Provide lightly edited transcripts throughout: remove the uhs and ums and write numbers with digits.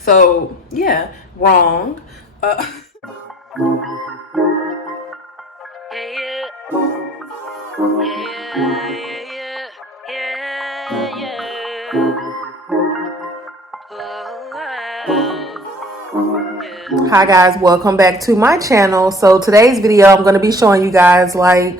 So yeah, wrong. Hi guys, welcome back to my channel. So today's video, I'm going to be showing you guys like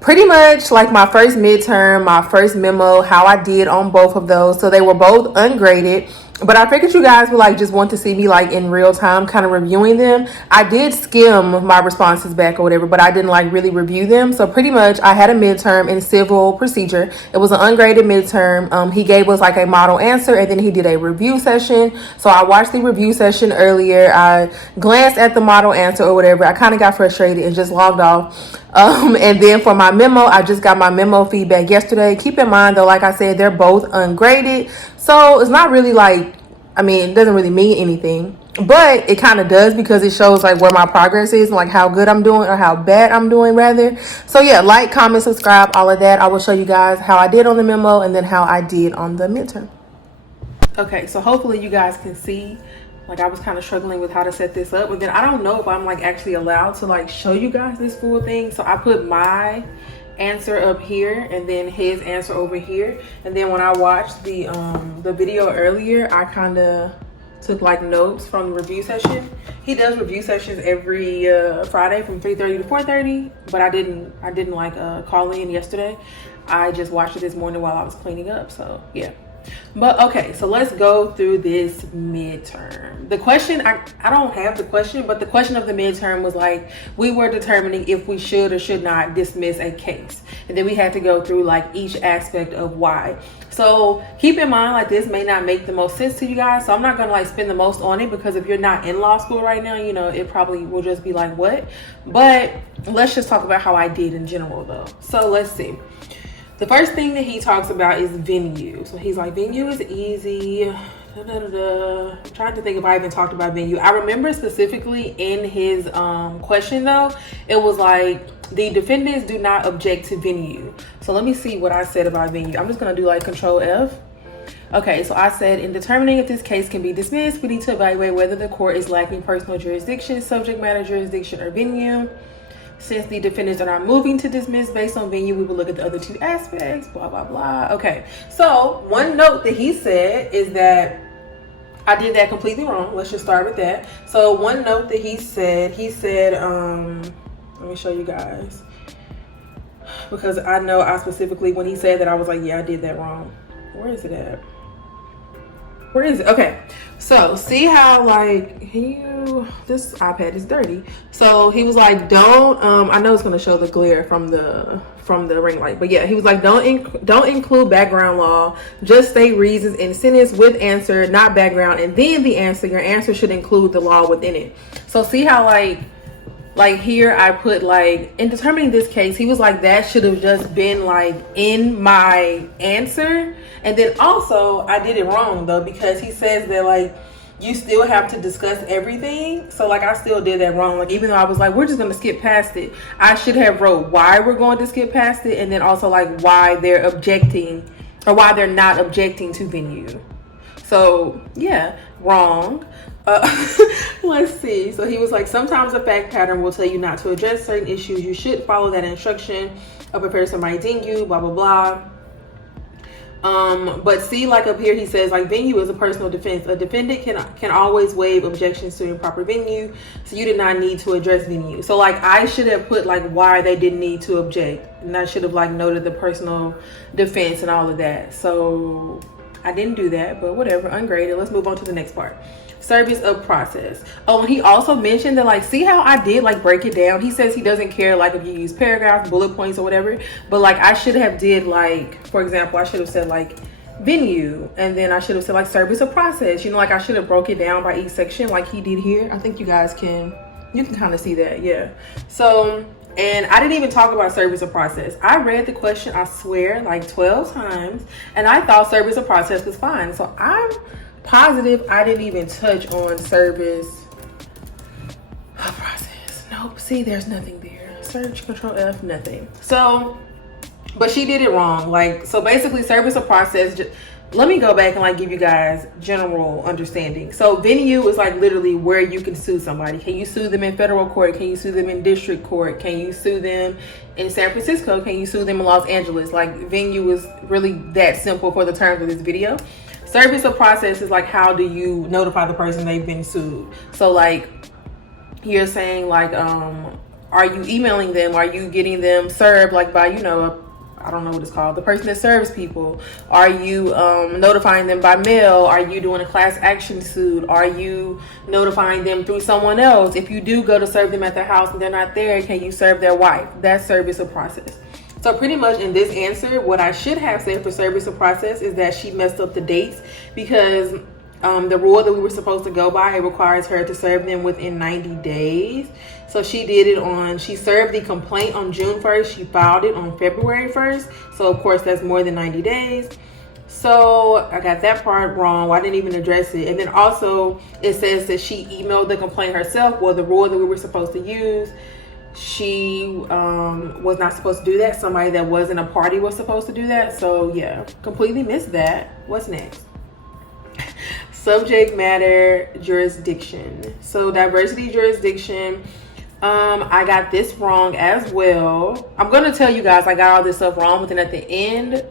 pretty much like my first midterm, my first memo, how I did on both of those. So they were both ungraded, but I figured you guys would like just want to see me like in real time kind of reviewing them. I did skim my responses back or whatever, but I didn't like really review them. So pretty much I had a midterm in civil procedure. It was an ungraded midterm. He gave us like a model answer and then he did a review session. So I watched the review session earlier. I glanced at the model answer or whatever. I kind of got frustrated and just logged off. And then for my memo, I just got my memo feedback yesterday. Keep in mind though, like I said, they're both ungraded. So it's not really like, I mean, it doesn't really mean anything, but it kind of does because it shows like where my progress is and like how good I'm doing or how bad I'm doing rather. So yeah, like, comment, subscribe, all of that. I will show you guys how I did on the memo and then how I did on the midterm. Okay, so hopefully you guys can see. Like I was kind of struggling with how to set this up, but then I don't know if I'm like actually allowed to like show you guys this full thing. So I put my answer up here and then his answer over here. And then when I watched the video earlier, I kind of took like notes from the review session. He does review sessions every Friday from 3:30 to 4:30, but I didn't like call in yesterday. I just watched it this morning while I was cleaning up. So yeah. But okay, so let's go through this midterm. The question, I don't have the question, but the question of the midterm was like, we were determining if we should or should not dismiss a case. And then we had to go through like each aspect of why. So keep in mind, like this may not make the most sense to you guys. So I'm not gonna like spend the most on it because if you're not in law school right now, you know, it probably will just be like, what? But let's just talk about how I did in general though. So let's see. The first thing that he talks about is venue. So he's like, venue is easy. I'm trying to think if I even talked about venue. I remember specifically in his question though, it was like the defendants do not object to venue. So let me see what I said about venue. I'm just gonna do like Control F. Okay, so I said in determining if this case can be dismissed, we need to evaluate whether the court is lacking personal jurisdiction, subject matter jurisdiction, or venue. Since the defendants are not moving to dismiss based on venue, we will look at the other two aspects, blah, blah, blah. Okay, so one note that he said is that I did that completely wrong. Let's just start with that. So one note that he said, let me show you guys. Because I know I specifically, when he said that, I was like, yeah, I did that wrong. Where is it at? Where is it? Okay, so see how like this iPad is dirty. So he was like, don't I know it's gonna show the glare from the ring light, but yeah, he was like, don't include background law, just state reasons in sentence with answer, not background, and then the answer. Your answer should include the law within it. So see how like here I put like, in determining this case, he was like, that should have just been like in my answer. And then also I did it wrong though, because he says that like you still have to discuss everything. So like I still did that wrong. Like even though I was like, we're just gonna skip past it, I should have wrote why we're going to skip past it, and then also like why they're objecting or why they're not objecting to venue. So yeah, wrong. Let's see. So he was like, sometimes a fact pattern will tell you not to address certain issues. You should follow that instruction of a person writing you, blah, blah, blah. But see, like up here, he says like venue is a personal defense. A defendant can always waive objections to improper venue. So you did not need to address venue. So like I should have put like why they didn't need to object, and I should have like noted the personal defense and all of that. So I didn't do that, but whatever, ungraded. Let's move on to the next part. Service of process. Oh, and he also mentioned that like, see how I did like break it down. He says he doesn't care like if you use paragraphs, bullet points or whatever, but like I should have did like, for example, I should have said like venue, and then I should have said like service of process. You know, like I should have broke it down by each section like he did here. I think you guys can kind of see that. Yeah. So, and I didn't even talk about service of process. I read the question, I swear, like 12 times, and I thought service of process was fine. So I'm positive I didn't even touch on service of process. Nope. See, there's nothing there. Search, Control F, nothing. So, but she did it wrong. Like, so basically service of process, let me go back and like give you guys general understanding. So venue is like literally where you can sue somebody. Can you sue them in federal court? Can you sue them in district court? Can you sue them in San Francisco? Can you sue them in Los Angeles? Like venue is really that simple for the terms of this video. Service of process is like, how do you notify the person they've been sued? So like you're saying like, are you emailing them? Are you getting them served like by, you know, I don't know what it's called, the person that serves people? Are you notifying them by mail? Are you doing a class action suit? Are you notifying them through someone else? If you do go to serve them at their house and they're not there, can you serve their wife? That's service of process. So pretty much in this answer, what I should have said for service of process is that she messed up the dates, because the rule that we were supposed to go by, it requires her to serve them within 90 days. So she did it she served the complaint on June 1st. She filed it on February 1st. So of course that's more than 90 days. So I got that part wrong. I didn't even address it. And then also it says that she emailed the complaint herself. Well, the rule that we were supposed to use, she was not supposed to do that. Somebody that wasn't a party was supposed to do that. So yeah, completely missed that. What's next? Subject matter jurisdiction. So diversity jurisdiction, I got this wrong as well. I'm gonna tell you guys I got all this stuff wrong, but then at the end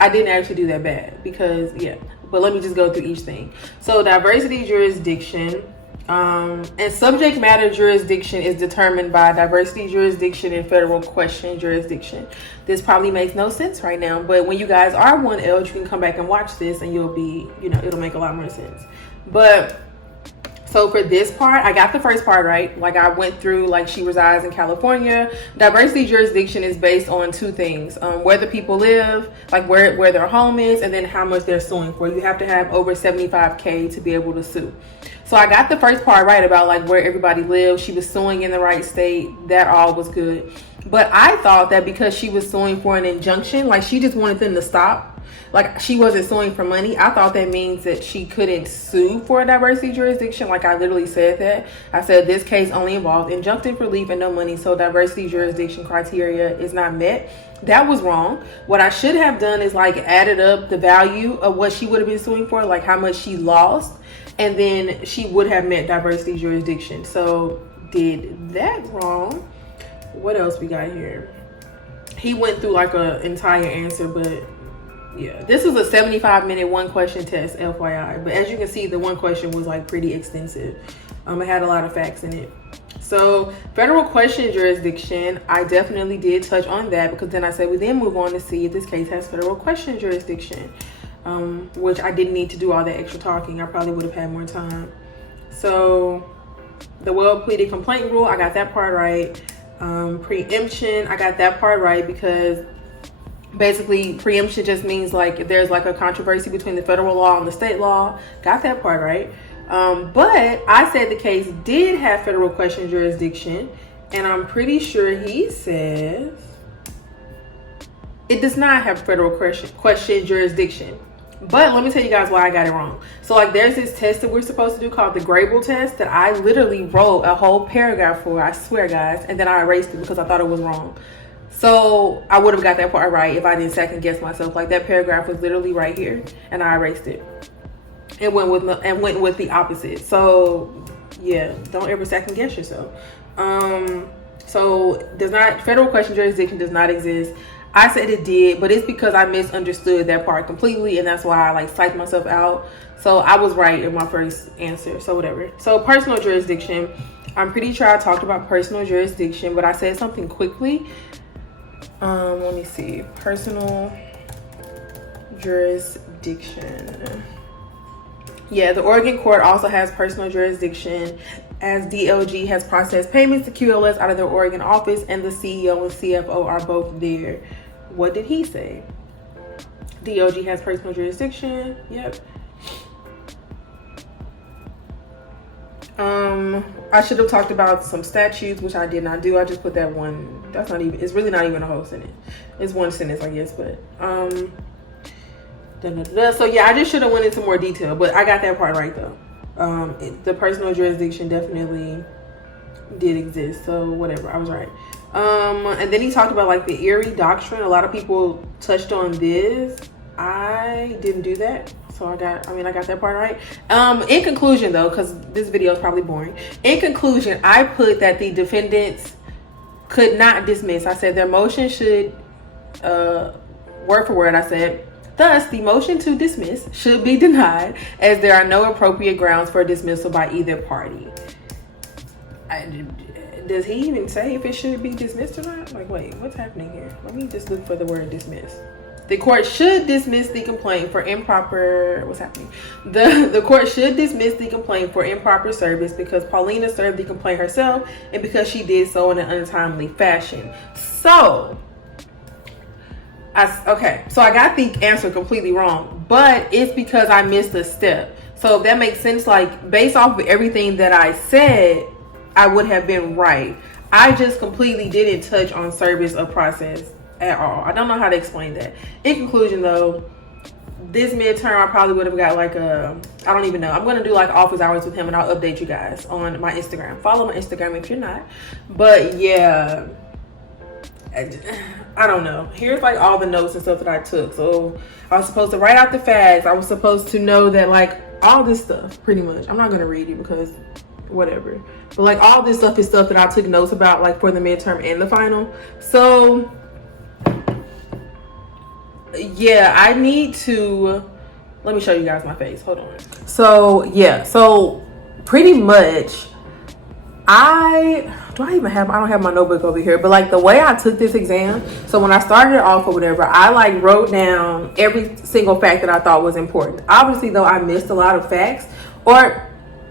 I didn't actually do that bad, because yeah, but let me just go through each thing. So diversity jurisdiction, and subject matter jurisdiction is determined by diversity jurisdiction and federal question jurisdiction. This probably makes no sense right now, but when you guys are 1L, you can come back and watch this and you'll be, you know, it'll make a lot more sense. But so for this part, I got the first part right. Like I went through, like she resides in California. Diversity jurisdiction is based on two things: where the people live, like where their home is, and then how much they're suing for. You have to have over 75K to be able to sue. So I got the first part right about like where everybody lives. She was suing in the right state. That all was good. But I thought that because she was suing for an injunction, like she just wanted them to stop. Like she wasn't suing for money. I thought that means that she couldn't sue for a diversity jurisdiction. Like I literally said that. I said this case only involved injunctive relief and no money, so diversity jurisdiction criteria is not met. That was wrong. What I should have done is like added up the value of what she would have been suing for, like how much she lost, and then she would have met diversity jurisdiction. So did that wrong. What else we got here? He went through like an entire answer, but yeah, this was a 75-minute one question test, FYI. But as you can see, the one question was like pretty extensive. It had a lot of facts in it. So federal question jurisdiction, I definitely did touch on that, because then I said we then move on to see if this case has federal question jurisdiction, which I didn't need to do all that extra talking. I probably would have had more time. So the well-pleaded complaint rule, I got that part right. Preemption, I got that part right, because basically preemption just means like if there's like a controversy between the federal law and the state law. Got that part right. But I said the case did have federal question jurisdiction, and I'm pretty sure he says it does not have federal question jurisdiction. But let me tell you guys why I got it wrong. So like there's this test that we're supposed to do called the Grable test that I literally wrote a whole paragraph for, I swear guys, and then I erased it because I thought it was wrong. So I would have got that part right if I didn't second guess myself. Like that paragraph was literally right here and I erased it. It went with the opposite. So yeah, don't ever second guess yourself. So federal question jurisdiction does not exist. I said it did, but it's because I misunderstood that part completely, and that's why I like psyched myself out. So I was right in my first answer, so whatever. So personal jurisdiction, I'm pretty sure I talked about personal jurisdiction, but I said something quickly. Let me see. Personal jurisdiction. Yeah, the Oregon court also has personal jurisdiction, as DLG has processed payments to QLS out of their Oregon office, and the CEO and CFO are both there. What did he say? DLG has personal jurisdiction. Yep. I should have talked about some statutes, which I did not do. I just put that one. That's not even, it's really not even a whole sentence. It's one sentence, I guess, but so yeah, I just should have went into more detail, but I got that part right though. The personal jurisdiction definitely did exist, so whatever, I was right. And then he talked about like the Erie doctrine. A lot of people touched on this. I didn't do that. So I got that part right. In conclusion though, because this video is probably boring. In conclusion, I put that the defendants could not dismiss. I said their motion should, word for word, I said, thus the motion to dismiss should be denied as there are no appropriate grounds for dismissal by either party. Does he even say if it should be dismissed or not? Like, wait, what's happening here? Let me just look for the word dismiss. The court should dismiss the complaint for improper, what's happening? The court should dismiss the complaint for improper service because Paulina served the complaint herself and because she did so in an untimely fashion. So, so I got the answer completely wrong, but it's because I missed a step. So if that makes sense, like based off of everything that I said, I would have been right. I just completely didn't touch on service of process at all. I don't know how to explain that. In conclusion though, this midterm I probably would have got like I don't even know. I'm going to do like office hours with him and I'll update you guys on my Instagram. Follow my Instagram if you're not. But yeah, I don't know. Here's like all the notes and stuff that I took. So I was supposed to write out the facts. I was supposed to know that like all this stuff pretty much. I'm not going to read it because whatever. But like all this stuff is stuff that I took notes about like for the midterm and the final. So yeah, I need to, let me show you guys my face. Hold on. So yeah, so pretty much I don't have my notebook over here, but like the way I took this exam, so when I started off or whatever, I like wrote down every single fact that I thought was important. Obviously though, I missed a lot of facts, or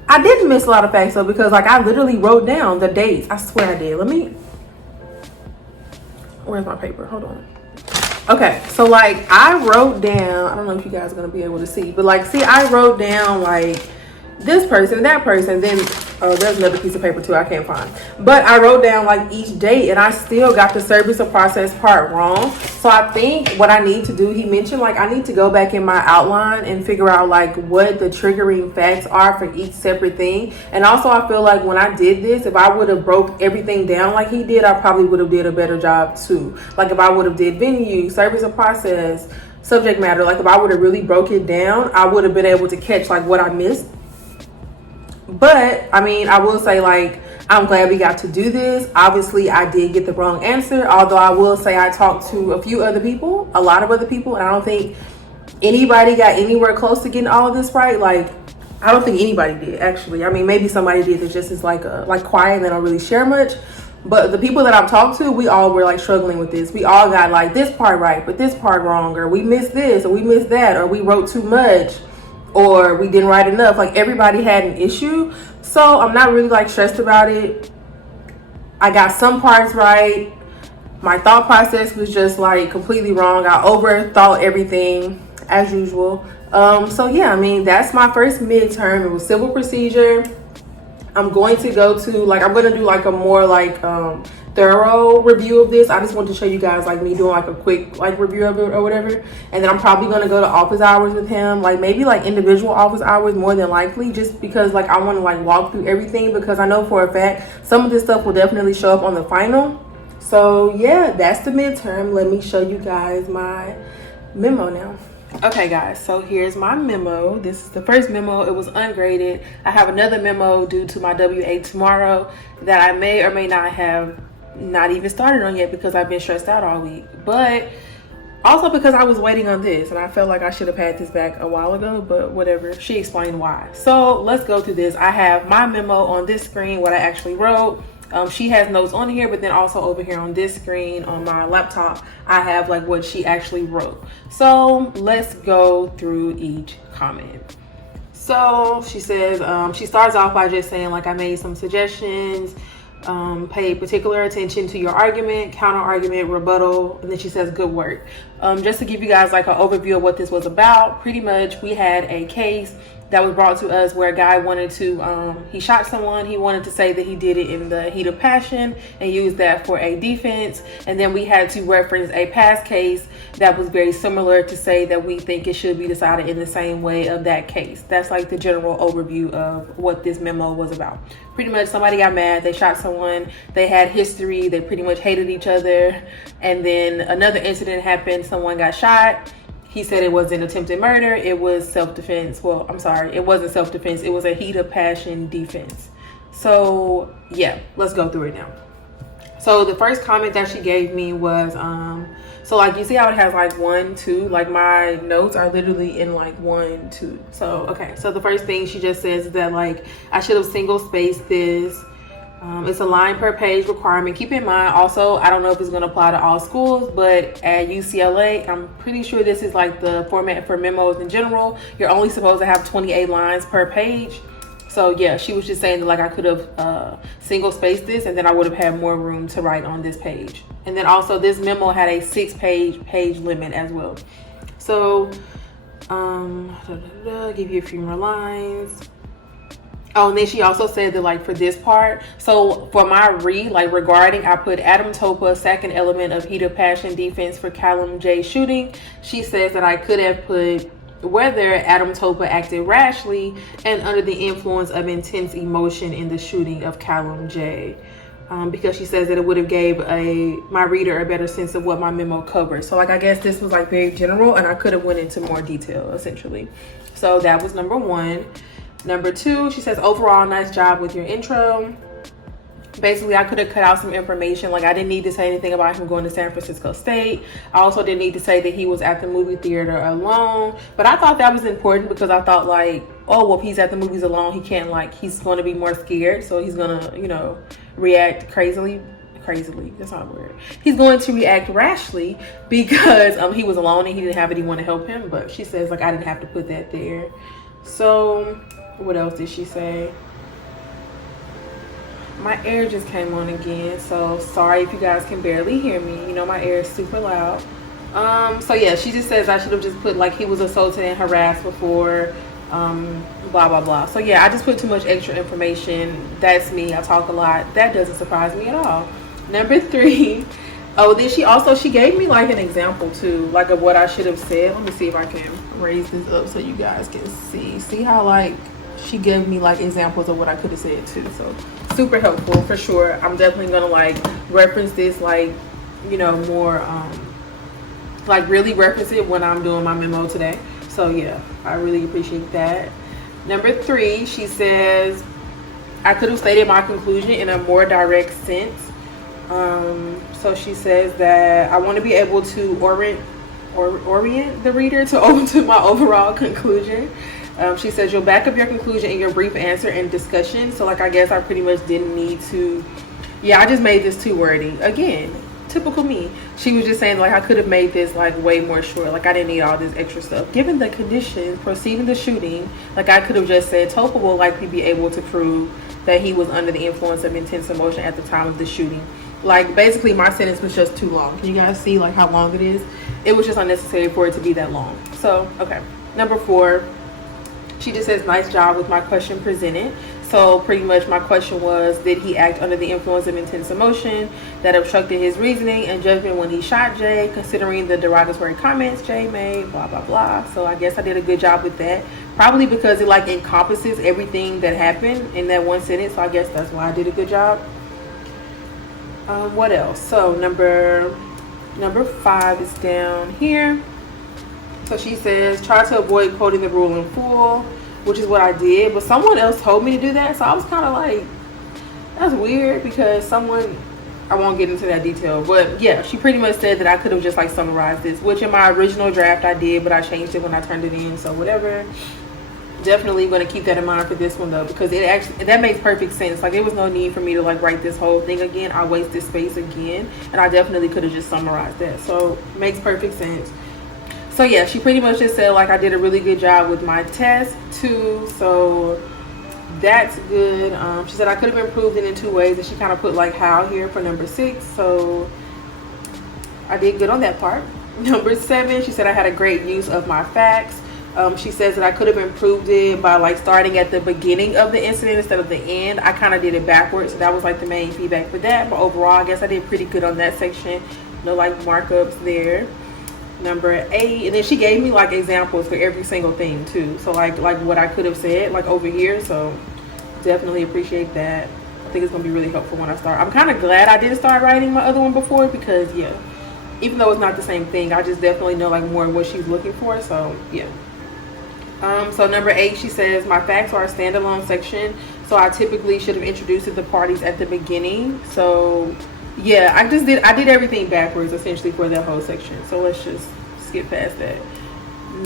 I didn't miss a lot of facts though, because like I literally wrote down the dates. I swear I did. Where's my paper? Hold on. Okay, so like I wrote down, I don't know if you guys are gonna be able to see, but like see, I wrote down like this person, that person, then there's another piece of paper too I can't find, but I wrote down like each date and I still got the service of process part wrong. So I think what I need to do, he mentioned like I need to go back in my outline and figure out like what the triggering facts are for each separate thing. And also I feel like when I did this, if I would have broke everything down like he did, I probably would have did a better job too. Like if I would have did venue, service of process, subject matter, like if I would have really broke it down, I would have been able to catch like what I missed. But I mean, I will say like I'm glad we got to do this. Obviously I did get the wrong answer, although I will say I talked to a few other people, a lot of other people, and I don't think anybody got anywhere close to getting all of this right. Like I don't think anybody did actually. I mean, maybe somebody did that just is like quiet and they don't really share much. But the people that I've talked to, we all were like struggling with this. We all got like this part right, but this part wrong, or we missed this, or we missed that, or we wrote too much, or we didn't write enough. Like everybody had an issue. So I'm not really like stressed about it. I got some parts right. My thought process was just like completely wrong. I overthought everything as usual. So yeah, I mean, that's my first midterm. It was civil procedure. I'm going to go to like, I'm going to do like a more like thorough review of this. I just want to show you guys like me doing like a quick like review of it or whatever. And then I'm probably going to go to office hours with him, like maybe like individual office hours more than likely, just because like I want to like walk through everything, because I know for a fact some of this stuff will definitely show up on the final. So yeah, that's the midterm. Let me show you guys my memo now. Okay guys, so here's my memo. This is the first memo. It was ungraded. I have another memo due to my WA tomorrow that I may or may not have not even started on yet because I've been stressed out all week, but also because I was waiting on this and I felt like I should have had this back a while ago, but whatever. She explained why. So let's go through this. I have my memo on this screen, what I actually wrote. She has notes on here, but then also over here on this screen on my laptop, I have like what she actually wrote. So let's go through each comment. So she says, she starts off by just saying like, I made some suggestions, pay particular attention to your argument, counter argument, rebuttal, and then she says good work. Just to give you guys like an overview of what this was about, pretty much we had a case that was brought to us where a guy wanted to, he shot someone. He wanted to say that he did it in the heat of passion and use that for a defense. And then we had to reference a past case that was very similar to say that we think it should be decided in the same way of that case. That's like the general overview of what this memo was about. Pretty much somebody got mad, they shot someone, they had history, they pretty much hated each other. And then another incident happened, someone got shot. he said it wasn't attempted murder, it was self-defense. Well, I'm sorry, it wasn't self-defense, it was a heat of passion defense. So yeah, let's go through it now. So the first comment that she gave me was so like you see how it has like 1, 2, like my notes are literally in like 1, 2. So okay, so the first thing she just says is that like I should have single spaced this. It's a line per page requirement. Keep in mind also, I don't know if it's going to apply to all schools, but at UCLA, I'm pretty sure this is like the format for memos in general. You're only supposed to have 28 lines per page. So yeah, she was just saying that like I could have single spaced this, and then I would have had more room to write on this page. And then also this memo had a 6-page limit as well. So give you a few more lines. Oh, and then she also said that like for this part, so for my like regarding, I put Adam Topa, second element of heat of passion defense for Callum J shooting. She says that I could have put whether Adam Topa acted rashly and under the influence of intense emotion in the shooting of Callum J. Because she says that it would have gave my reader a better sense of what my memo covered. So like I guess this was like very general, and I could have went into more detail essentially. So that was number 1. Number 2, she says, overall, nice job with your intro. Basically, I could have cut out some information. Like, I didn't need to say anything about him going to San Francisco State. I also didn't need to say that he was at the movie theater alone. But I thought that was important because I thought, like, oh, well, if he's at the movies alone, he can't, like, he's going to be more scared. So he's going to, you know, react crazily, that's not a word. He's going to react rashly because he was alone and he didn't have anyone to help him. But she says, like, I didn't have to put that there. So what else did she say? My air just came on again, so sorry if you guys can barely hear me. You know my air is super loud. So yeah, she just says I should have just put like he was assaulted and harassed before, blah blah blah. So yeah, I just put too much extra information. That's me, I talk a lot. That doesn't surprise me at all. Number 3, oh, then she gave me like an example too, like of what I should have said. Let me see if I can raise this up so you guys can see how like she gave me like examples of what I could have said too. So super helpful for sure. I'm definitely gonna like reference this, like, you know, more like really reference it when I'm doing my memo today. So yeah, I really appreciate that. Number 3, she says I could have stated my conclusion in a more direct sense. So she says that I want to be able to orient the reader to my overall conclusion. She says you'll back up your conclusion in your brief answer and discussion. So like I guess I pretty much didn't need to. Yeah, I just made this too wordy. Again, typical me. She was just saying like I could have made this like way more short. Like I didn't need all this extra stuff. Given the conditions preceding the shooting, like I could have just said Topa will likely be able to prove that he was under the influence of intense emotion at the time of the shooting. Like basically my sentence was just too long. Can you guys see like how long it is? It was just unnecessary for it to be that long. So okay. Number 4, she just says nice job with my question presented. So pretty much my question was, did he act under the influence of intense emotion that obstructed his reasoning and judgment when he shot Jay, considering the derogatory comments Jay made, blah blah blah. So I guess I did a good job with that, probably because it like encompasses everything that happened in that one sentence. So I guess that's why I did a good job. What else? So number 5 is down here. So she says try to avoid quoting the rule in full, which is what I did, but someone else told me to do that. So I was kind of like, that's weird, because I won't get into that detail, but yeah, she pretty much said that I could have just like summarized this, which in my original draft I did, but I changed it when I turned it in. So whatever. Definitely going to keep that in mind for this one though, because that makes perfect sense. Like, there was no need for me to like write this whole thing again. I wasted space again, and I definitely could have just summarized that. So makes perfect sense. So yeah, she pretty much just said like I did a really good job with my test too, so that's good. She said I could have improved it in 2 ways, and she kind of put like how here for number 6, so I did good on that part. Number 7, she said I had a great use of my facts. She says that I could have improved it by like starting at the beginning of the incident instead of the end. I kind of did it backwards, so that was like the main feedback for that. But overall, I guess I did pretty good on that section. No like markups there. Number 8, and then she gave me like examples for every single thing too. So like what I could have said like over here. So definitely appreciate that. I think it's gonna be really helpful when I start. I'm kind of glad I didn't start writing my other one before, because yeah, even though it's not the same thing, I just definitely know like more what she's looking for. So yeah. So number 8, she says my facts are a standalone section, so I typically should have introduced the parties at the beginning. So yeah, I did everything backwards essentially for that whole section. So let's just skip past that.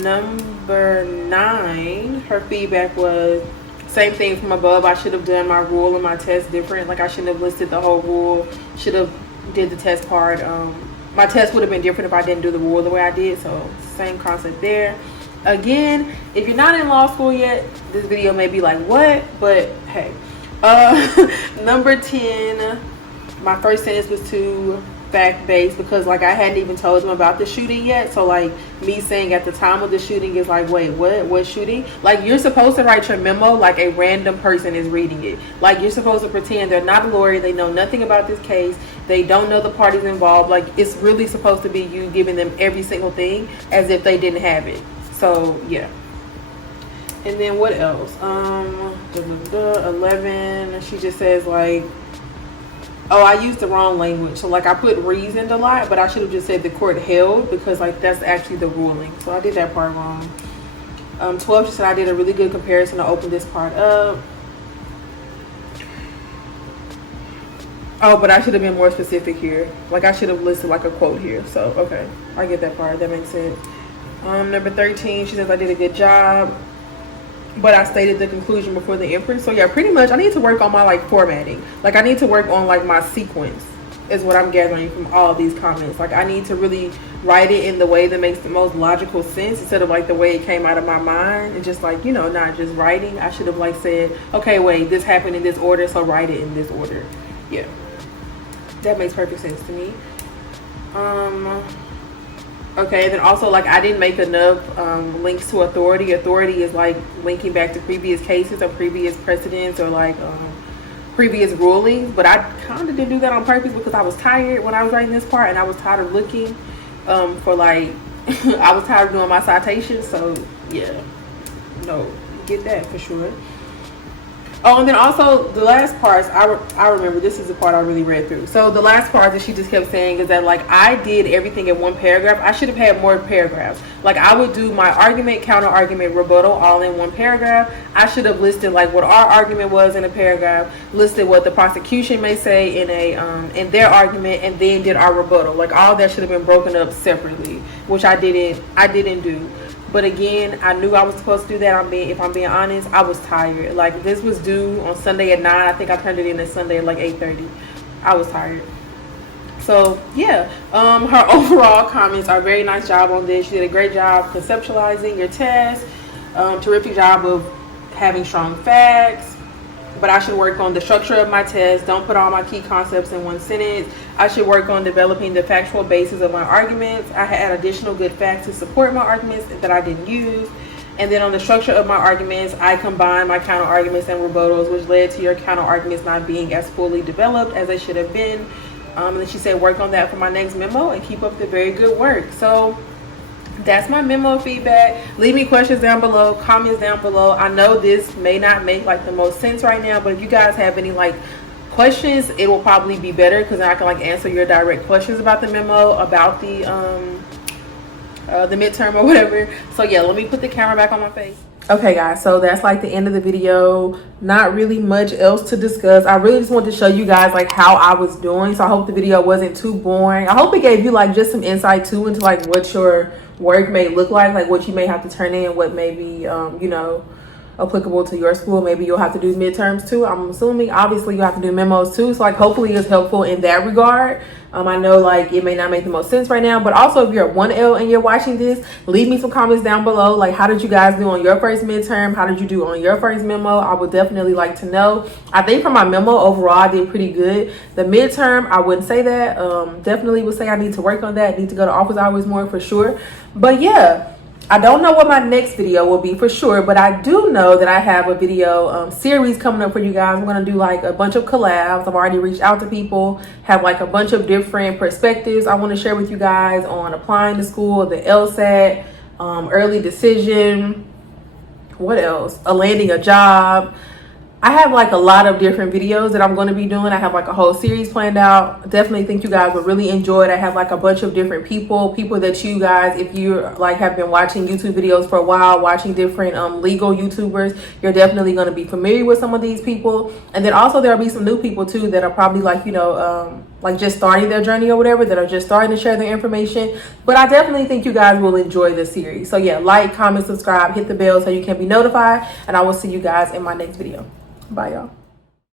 Number 9, her feedback was same thing from above. I should have done my rule and my test different. Like I shouldn't have listed the whole rule. Should have did the test part. My test would have been different if I didn't do the rule the way I did. So same concept there. Again, if you're not in law school yet, this video may be like, what? But hey. Number 10, my first sentence was too fact-based because like I hadn't even told them about the shooting yet. So like me saying at the time of the shooting is like, wait, what shooting? Like you're supposed to write your memo like a random person is reading it. Like you're supposed to pretend they're not a lawyer, they know nothing about this case, they don't know the parties involved. Like it's really supposed to be you giving them every single thing as if they didn't have it. So yeah. And then what else? 11, she just says like, oh, I used the wrong language. So like I put reasoned a lot, but I should have just said the court held because like that's actually the ruling. So I did that part wrong. 12, she said I did a really good comparison to open this part up. Oh, but I should have been more specific here. Like I should have listed like a quote here. So okay, I get that part. That makes sense. Number 13, she says I did a good job, but I stated the conclusion before the inference. So yeah, pretty much I need to work on my like formatting. Like I need to work on like my sequence is what I'm gathering from all of these comments. Like I need to really write it in the way that makes the most logical sense instead of like the way it came out of my mind and just like, you know, not just writing. I should have like said, okay, wait, this happened in this order, so write it in this order. Yeah, that makes perfect sense to me. Okay, and then also like I didn't make enough links to authority. Authority is like linking back to previous cases or previous precedents or like previous rulings. But I kind of didn't do that on purpose because I was tired when I was writing this part and I was tired of looking for like, I was tired of doing my citations. So yeah, no, get that for sure. Oh, and then also the last parts, I remember this is the part I really read through. So the last part that she just kept saying is that like I did everything in one paragraph. I should have had more paragraphs. Like I would do my argument, counter argument, rebuttal all in one paragraph. I should have listed like what our argument was in a paragraph, listed what the prosecution may say in their argument, and then did our rebuttal. Like all that should have been broken up separately, which I didn't do. But again, I knew I was supposed to do that. If I'm being honest, I was tired. Like this was due on Sunday at 9. I think I turned it in on Sunday at like 8:30. I was tired. So yeah, her overall comments are very nice job on this. She did a great job conceptualizing your test. Terrific job of having strong facts. But I should work on the structure of my test. Don't put all my key concepts in one sentence. I should work on developing the factual basis of my arguments. I had additional good facts to support my arguments that I didn't use. And then on the structure of my arguments, I combined my counter arguments and rebuttals, which led to your counter arguments not being as fully developed as they should have been. And then she said, work on that for my next memo and keep up the very good work. So that's my memo feedback. Leave me questions down below, comments down below. I know this may not make like the most sense right now, but if you guys have any like questions, it will probably be better because then I can like answer your direct questions about the memo, about the midterm or whatever. So yeah, let me put the camera back on my face. Okay guys, so that's like the end of the video. Not really much else to discuss. I really just wanted to show you guys like how I was doing. So I hope the video wasn't too boring. I hope it gave you like just some insight too into like what your work may look like what you may have to turn in, what may be you know, applicable to your school. Maybe you'll have to do midterms too. I'm assuming obviously you have to do memos too. So like hopefully it's helpful in that regard. I know like it may not make the most sense right now, but also if you're a 1L and you're watching this, leave me some comments down below. Like how did you guys do on your first midterm? How did you do on your first memo? I would definitely like to know. I think for my memo overall, I did pretty good. The midterm, I wouldn't say that. Definitely would say I need to work on that. Need to go to office hours more for sure. But yeah, I don't know what my next video will be for sure, but I do know that I have a video series coming up for you guys. I'm going to do like a bunch of collabs. I've already reached out to people, have like a bunch of different perspectives I want to share with you guys on applying to school, the LSAT, early decision, what else? Landing a job. I have like a lot of different videos that I'm going to be doing. I have like a whole series planned out. Definitely think you guys will really enjoy it. I have like a bunch of different people that you guys, if you like have been watching YouTube videos for a while, watching different legal YouTubers, you're definitely going to be familiar with some of these people. And then also there'll be some new people too that are probably like, like just starting their journey or whatever, that are just starting to share their information. But I definitely think you guys will enjoy this series. So yeah, like, comment, subscribe, hit the bell so you can be notified, and I will see you guys in my next video. Bye, y'all.